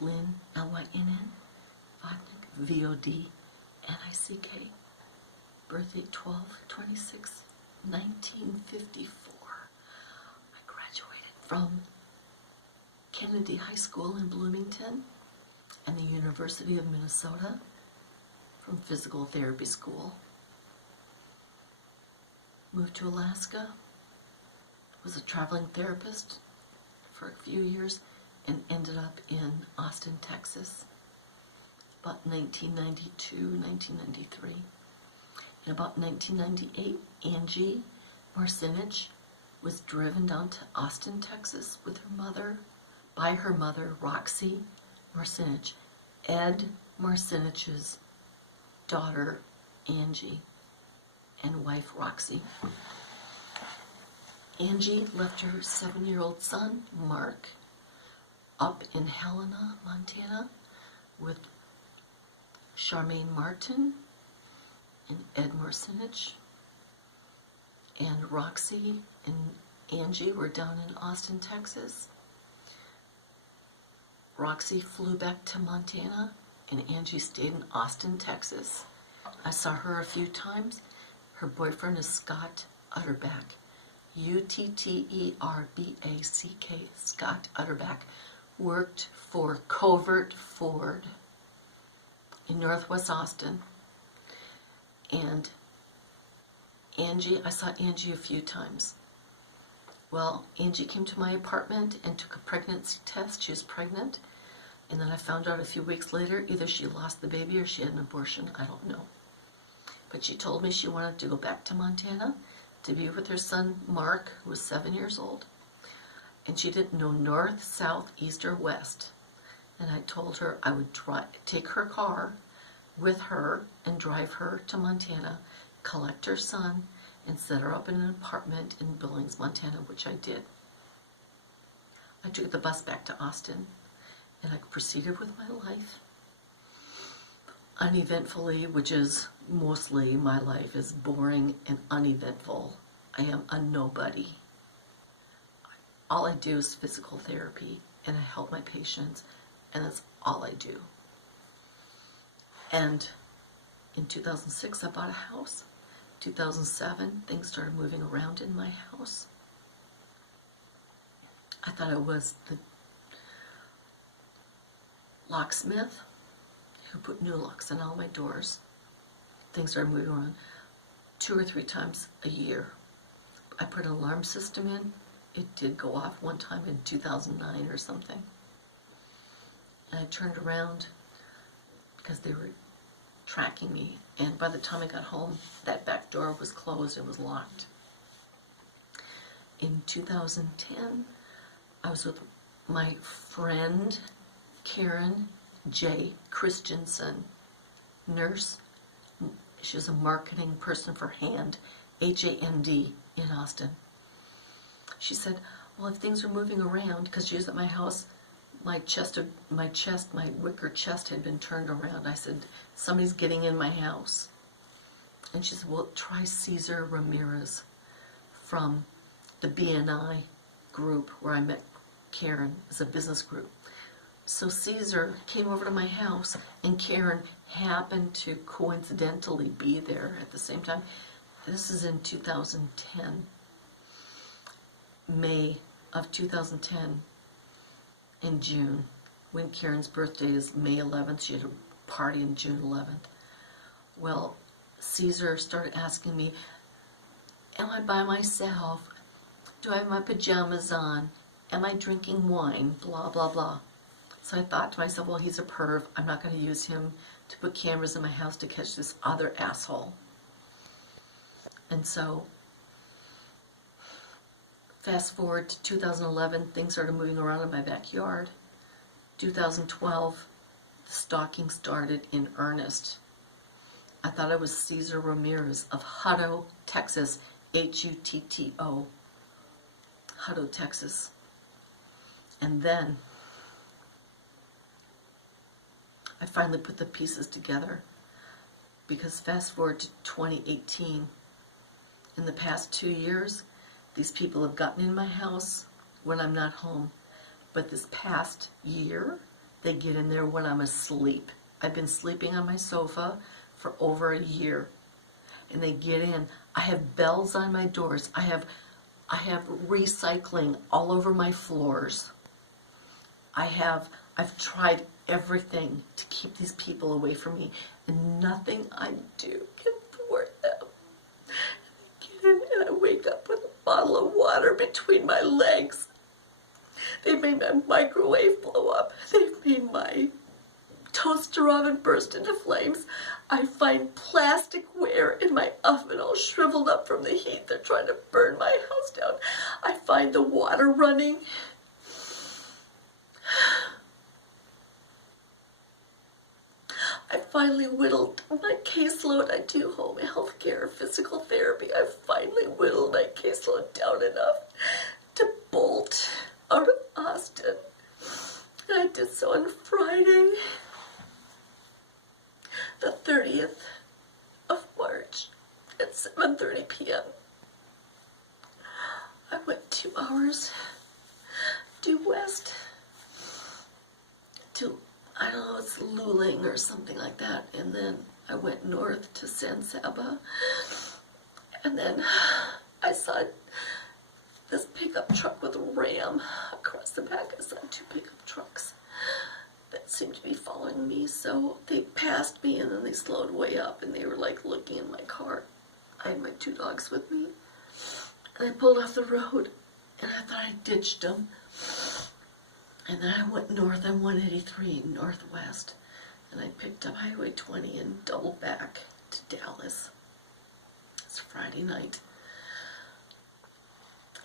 Lyn, Lynn Vodnick, Vodnick. Birthday 12/26/1954. I graduated from Kennedy High School in Bloomington and the University of Minnesota from physical therapy school. Moved to Alaska, was a traveling therapist for a few years, and ended up in Austin, Texas, about 1992, 1993. In about 1998, Angie Marcinich was driven down to Austin, Texas with her mother, by her mother, Roxy Marcinich, Ed Marcinich's daughter, Angie, and wife, Roxy. Angie left her 7-year-old son, Mark, up in Helena, Montana, with Charmaine Martin and Ed Marcinich, and Roxy and Angie were down in Austin, Texas. Roxy flew back to Montana, and Angie stayed in Austin, Texas. I saw her a few times. Her boyfriend is Scott Utterback, Utterback, Scott Utterback, worked for Covert Ford in Northwest Austin. And Angie, I saw Angie a few times. Well, Angie came to my apartment and took a pregnancy test. She was pregnant. And then I found out a few weeks later, either she lost the baby or she had an abortion. I don't know. But she told me she wanted to go back to Montana to be with her son, Mark, who was 7 years old. And she didn't know north, south, east, or west. And I told her I would take her car with her and drive her to Montana, collect her son, and set her up in an apartment in Billings, Montana, which I did. I took the bus back to Austin, and I proceeded with my life uneventfully, which is mostly my life is boring and uneventful. I am a nobody. All I do is physical therapy, and I help my patients, and that's all I do. And in 2006, I bought a house. 2007, things started moving around in my house. I thought I was the locksmith who put new locks on all my doors. Things started moving around 2 or 3 times a year. I put an alarm system in. It did go off one time in 2009 or something. And I turned around because they were tracking me. And by the time I got home, that back door was closed and was locked. In 2010, I was with my friend, Karen J. Christensen, nurse. She was a marketing person for HAND, HAND, in Austin. She said, well, if things are moving around, because she was at my house, my wicker chest had been turned around. I said, somebody's getting in my house. And she said, well, try Cesar Ramirez from the BNI group where I met Karen. It's a business group. So Cesar came over to my house, and Karen happened to coincidentally be there at the same time. This is in 2010, May of 2010, in June, when Karen's birthday is May 11th. She had a party on June 11th. Well, Cesar started asking me, am I by myself? Do I have my pajamas on? Am I drinking wine? Blah, blah, blah. So I thought to myself, well, he's a perv. I'm not going to use him to put cameras in my house to catch this other asshole. And so, fast forward to 2011, things started moving around in my backyard. 2012, the stalking started in earnest. I thought I was Cesar Ramirez of Hutto, Texas, Hutto, Hutto, Texas. And then I finally put the pieces together, because fast forward to 2018, in the past 2 years, these people have gotten in my house when I'm not home. But this past year, They get in there when I'm asleep. I've been sleeping on my sofa for over a year. And they get in. I have bells on my doors. I have recycling all over my floors. I've tried everything to keep these people away from me, and nothing I do can thwart them. They get in, and I wake up with a bottle of water between my legs. They've made my microwave blow up. They've made my toaster oven burst into flames. I find plastic ware in my oven all shriveled up from the heat. They're trying to burn my house down. I find the water running. I finally whittled my caseload. I do home health care, physical therapy. I finally whittled my caseload down enough to bolt out of Austin. And I did so on Friday, the 30th of March at 7:30 p.m. I went 2 hours due west to, I don't know, it's Luling or something like that, and then I went north to San Saba, and then I saw this pickup truck with a ram across the back. I saw 2 pickup trucks that seemed to be following me, so they passed me and then they slowed way up and they were like looking in my car. I had my 2 dogs with me, and I pulled off the road and I thought I ditched them. And then I went north on 183 northwest, and I picked up Highway 20 and doubled back to Dallas. It's Friday night.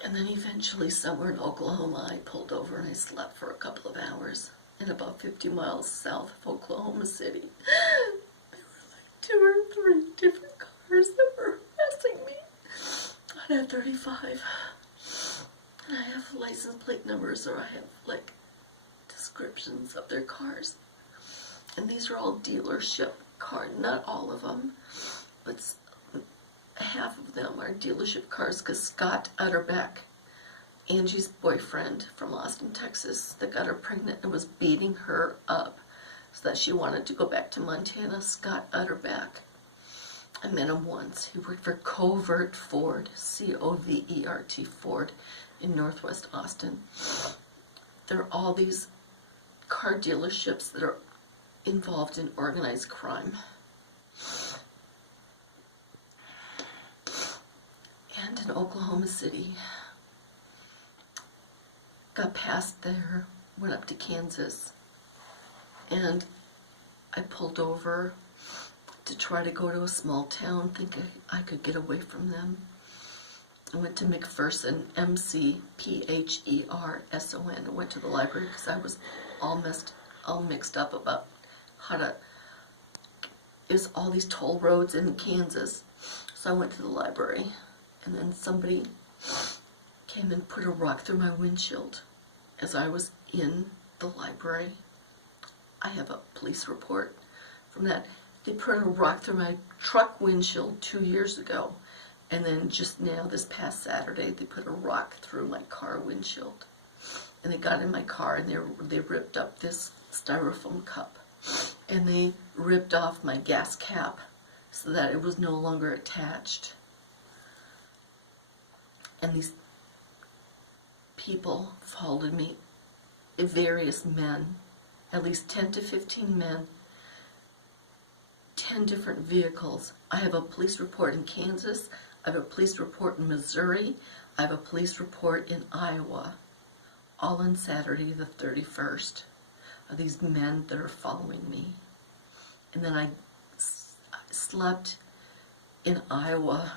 And then eventually somewhere in Oklahoma I pulled over and I slept for a couple of hours in about 50 miles south of Oklahoma City. There were like 2 or 3 different cars that were harassing me on I-35. And I have license plate numbers, or I have like descriptions of their cars. And these are all dealership cars, not all of them, but half of them are dealership cars, because Scott Utterbeck, Angie's boyfriend from Austin, Texas, that got her pregnant and was beating her up so that she wanted to go back to Montana, Scott Utterbeck. I met him once. He worked for Covert Ford, C-O-V-E-R-T Ford, in Northwest Austin. There are all these car dealerships that are involved in organized crime. And in Oklahoma City, got past there, went up to Kansas, and I pulled over to try to go to a small town, thinking I could get away from them. I went to McPherson, M-C-P-H-E-R-S-O-N. I went to the library because I was all mixed up about how to, it was all these toll roads in Kansas. So I went to the library, and then somebody came and put a rock through my windshield as I was in the library. I have a police report from that. They put a rock through my truck windshield 2 years ago. And then just now, this past Saturday, they put a rock through my car windshield. And they got in my car and they ripped up this styrofoam cup. And they ripped off my gas cap so that it was no longer attached. And these people followed me, various men, at least 10 to 15 men, 10 different vehicles. I have a police report in Kansas. I have a police report in Missouri. I have a police report in Iowa. All on Saturday the 31st of these men that are following me. And then I slept in Iowa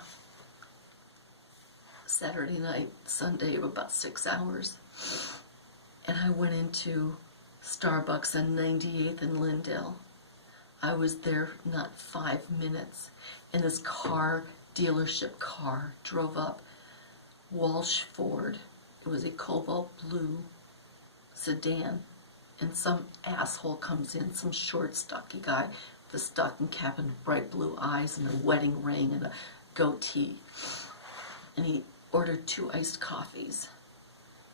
Saturday night, Sunday, about 6 hours. And I went into Starbucks on 98th and Lindale. I was there not 5 minutes, and this dealership car drove up. Walsh Ford. It was a cobalt blue sedan, and some asshole comes in, some short stocky guy with a stocking cap and bright blue eyes and a wedding ring and a goatee, and he ordered 2 iced coffees,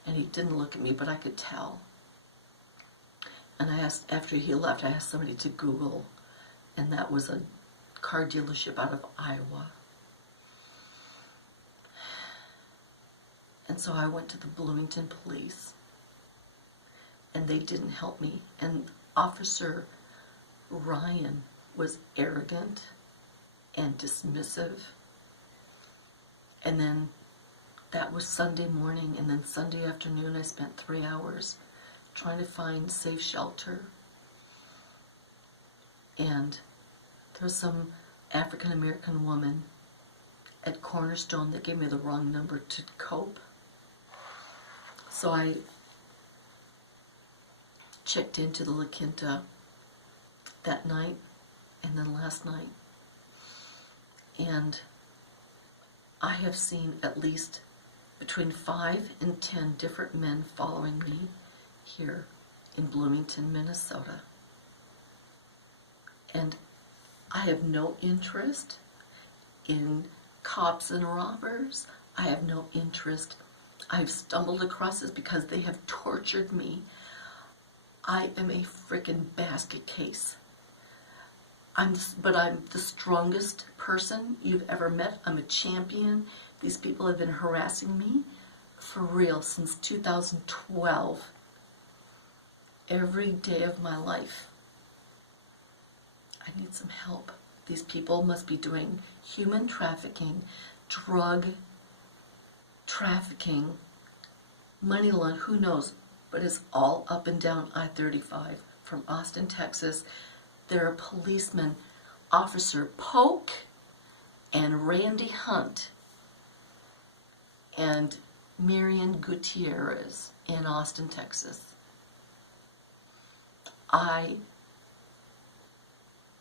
and he didn't look at me, but I could tell. And I asked, after he left, I asked somebody to Google, and that was a car dealership out of Iowa. And so I went to the Bloomington police, and they didn't help me. And Officer Ryan was arrogant and dismissive. And then that was Sunday morning, and then Sunday afternoon I spent 3 hours trying to find safe shelter. And there was some African American woman at Cornerstone that gave me the wrong number to cope. So I checked into the La Quinta that night and then last night. And I have seen at least between 5 and 10 different men following me here in Bloomington, Minnesota. And I have no interest in cops and robbers. I have no interest. I've stumbled across this because they have tortured me. I am a frickin' basket case. But I'm the strongest person you've ever met. I'm a champion. These people have been harassing me for real since 2012. Every day of my life. I need some help. These people must be doing human trafficking, drug trafficking, money laundering, who knows, but it's all up and down I-35 from Austin, Texas. There are policemen, Officer Polk and Randy Hunt and Marion Gutierrez in Austin, Texas. I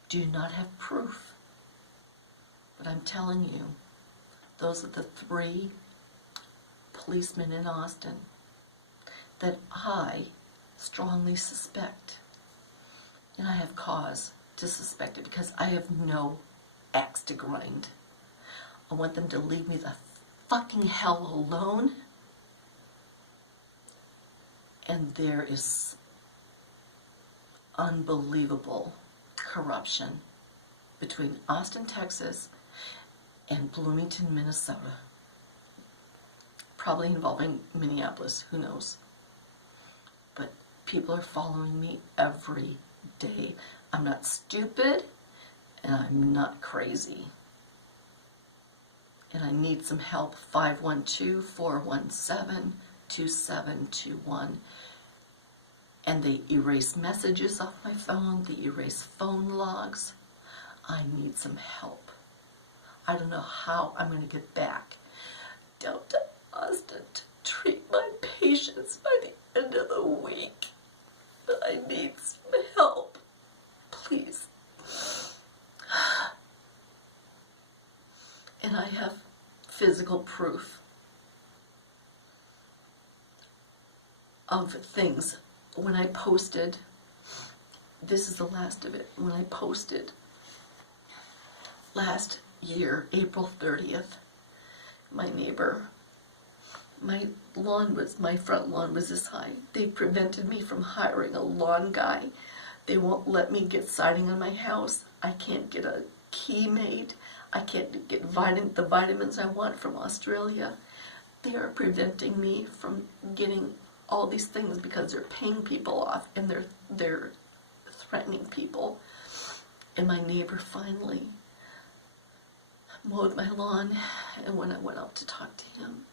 do not have proof, but I'm telling you, those are the 3 policemen in Austin that I strongly suspect. And I have cause to suspect it because I have no axe to grind. I want them to leave me the fucking hell alone. And there is unbelievable corruption between Austin, Texas and Bloomington, Minnesota. Probably involving Minneapolis, who knows. But people are following me every day. I'm not stupid and I'm not crazy. And I need some help. 512-417-2721. And they erase messages off my phone. They erase phone logs. I need some help. I don't know how I'm going to get back down to Austin to treat my patients by the end of the week. But I need some help. Please. And I have physical proof of things. When I posted, this is the last of it, when I posted last year, April 30th, my neighbor, my front lawn was this high. They prevented me from hiring a lawn guy. They won't let me get siding on my house. I can't get a key made. I can't get the vitamins I want from Australia. They are preventing me from getting all these things because they're paying people off and they're threatening people. And my neighbor finally mowed my lawn, and when I went out to talk to him,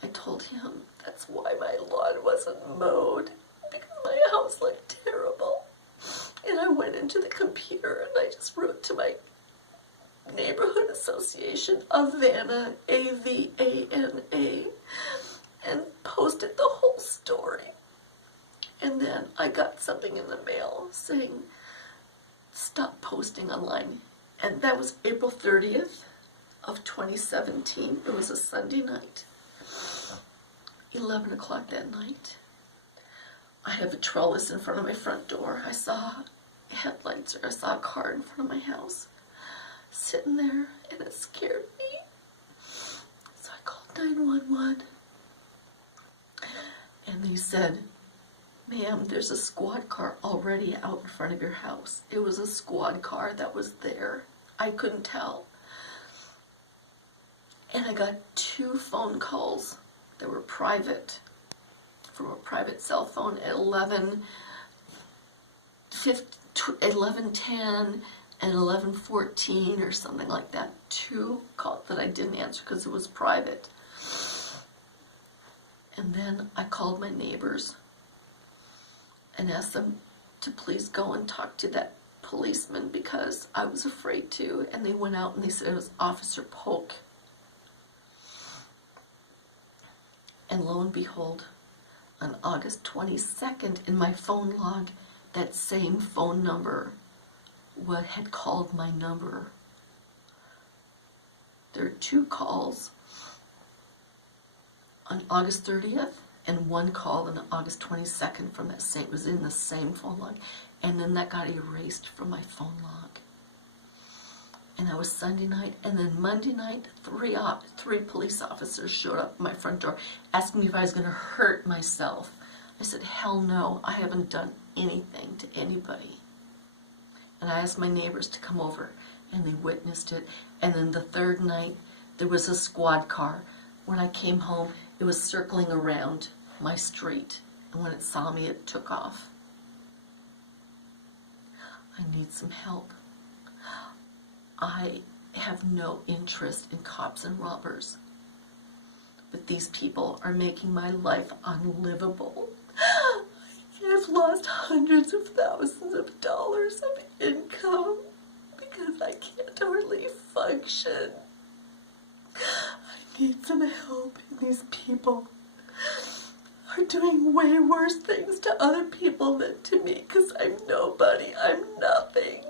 I told him that's why my lawn wasn't mowed, because my house looked terrible. And I went into the computer and I just wrote to my neighborhood association, Avana, A-V-A-N-A, and posted the whole story. And then I got something in the mail saying, stop posting online. And that was April 30th of 2017. It was a Sunday night, 11 o'clock that night. I have a trellis in front of my front door. I saw headlights, or I saw a car in front of my house sitting there, and it scared me. I called 911, and they said, Ma'am, there's a squad car already out in front of your house. It was a squad car that was there. I couldn't tell. And I got 2 phone calls that were private, from a private cell phone at 11:10 and 11:14 or something like that. 2 calls that I didn't answer because it was private. And then I called my neighbors and asked them to please go and talk to that policeman because I was afraid to. And they went out and they said it was Officer Polk. And lo and behold, on August 22nd, in my phone log, that same phone number had called my number. There are 2 calls on August 30th and 1 call on August 22nd from that same, it was in the same phone log. And then that got erased from my phone log. And that was Sunday night. And then Monday night, 3 police officers showed up at my front door asking me if I was going to hurt myself. I said, hell no, I haven't done anything to anybody. And I asked my neighbors to come over, and they witnessed it. And then the 3rd night, there was a squad car. When I came home, it was circling around my street. And when it saw me, it took off. I need some help. I have no interest in cops and robbers. But these people are making my life unlivable. I've lost hundreds of thousands of dollars of income because I can't hardly function. I need some help, and these people are doing way worse things to other people than to me because I'm nobody, I'm nothing.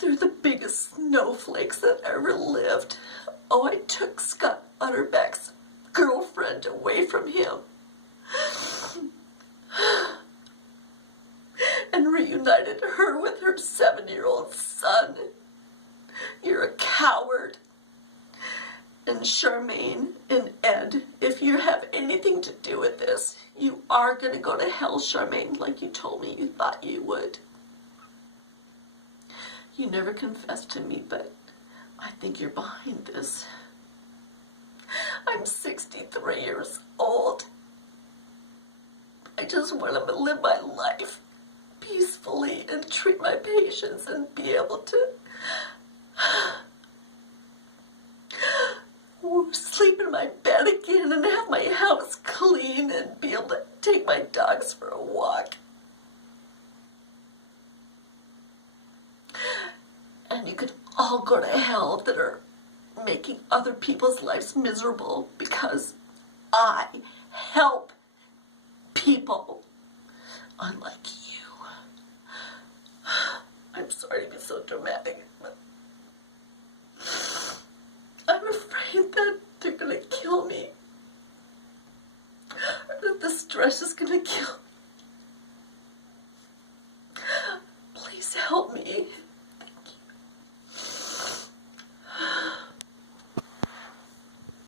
They're the biggest snowflakes that ever lived. Oh, I took Scott Utterback's girlfriend away from him and reunited her with her 7-year-old son. You're a coward. And Charmaine and Ed, if you have anything to do with this, you are going to go to hell, Charmaine, like you told me you thought you would. You never confessed to me, but I think you're behind this. I'm 63 years old. I just want to live my life peacefully and treat my patients and be able to sleep in my bed again and have my house clean and be able to take my dogs for a walk. And you could all go to hell that are making other people's lives miserable because I help people unlike you. I'm sorry to be so dramatic, but I'm afraid that they're gonna kill me. Or that the stress is gonna kill me.